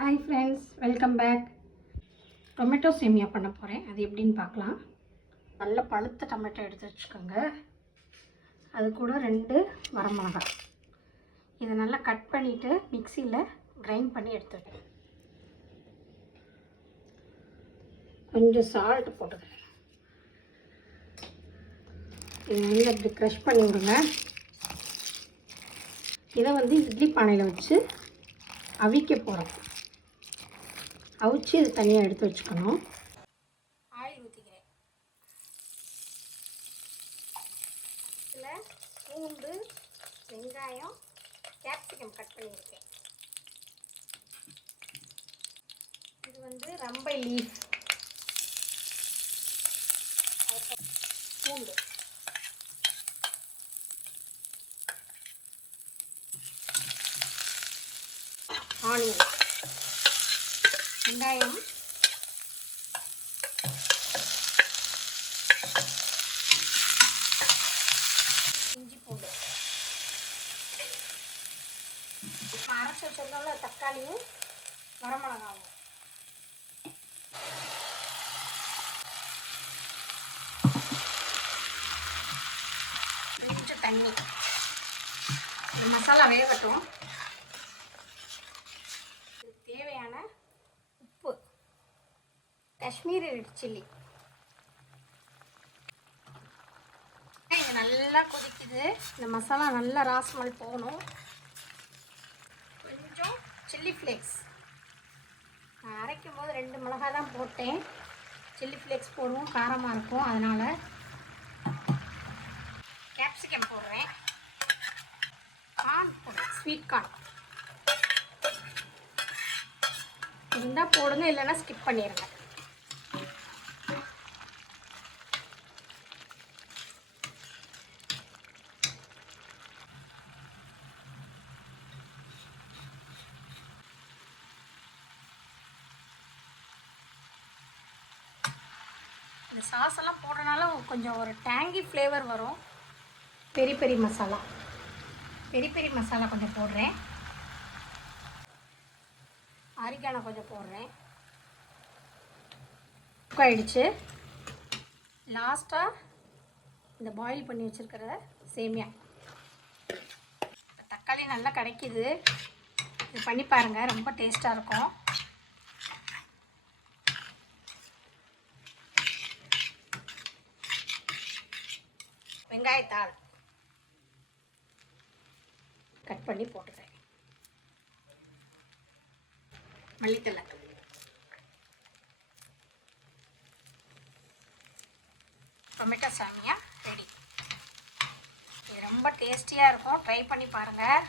Hi friends, welcome back. Tomato சேமியா பண்ண போகிறேன். அது எப்படின்னு பார்க்கலாம். நல்ல பழுத்த டொமேட்டோ எடுத்து வச்சுக்கோங்க. அது கூட 2 வரமிளகாய். இதை நல்லா கட் பண்ணிவிட்டு மிக்சியில் கிரைண்ட் பண்ணி எடுத்துக்கிறேன். கொஞ்சம் சால்ட் போட்டுக்கிறேன். இதை நல்லா இப்படி க்ரஷ் பண்ணி விடுங்க. இதை இட்லி பானையில் வச்சு அவிக்க போகிறோம். அவிச்சு இது தனியாக எடுத்து வச்சுக்கணும். ஆயில் ஊற்றிக்கிறேன். இதில் பூண்டு, வெங்காயம், கேப்சிகம் கட் பண்ணியிருக்கேன். இது ரம்பை லீஃப், பூண்டு, ஆனியன், வெங்காயம், இஞ்சி பூண்டு, அரைச்சி வச்சிருந்தோம்ல தக்காளியும் வரமிளகாவும், கொஞ்சம் தண்ணி. இந்த மசாலா வேகட்டும். தேவையான உப்பு, காஷ்மீரி ரெட் சில்லி. இது நல்லா கொதிக்குது. இந்த மசாலா நல்லா ராஸ்மல் போகணும். கொஞ்சம் சில்லி ஃப்ளேக்ஸ். நான் அரைக்கும் போது 2 மிளகாய் தான் போட்டேன். சில்லி ஃப்ளேக்ஸ் போடுவோம், காரமாக இருக்கும். அதனால் கேப்சிகம் போடுறேன். கார்ன் போடுறேன், ஸ்வீட் கார்ன் இருந்தால் போடுங்க, இல்லைன்னா ஸ்கிப் பண்ணிடுங்க. இந்த சாஸ் எல்லாம் போடுறதுனால கொஞ்சம் ஒரு டேங்கி ஃப்ளேவர் வரும். பெரி பெரி மசாலா கொஞ்சம் போடுறேன். ஆரிகானோ கொஞ்சம் போடுறேன். ஆயிடுச்சு. லாஸ்ட்டாக இந்த பாயில் பண்ணி வச்சுருக்கிற சேமியா. தக்காளி நல்லா கிடைக்கிது. இது பண்ணி பாருங்கள், ரொம்ப டேஸ்ட்டாக இருக்கும். வெங்காயத்தாள் கட் பண்ணி போட்டுக்கிறேன். மல்லித்தலை, டொமேட்டோ சேமியா ரெடி. இது ரொம்ப டேஸ்டியாக இருக்கும். ட்ரை பண்ணி பாருங்கள்.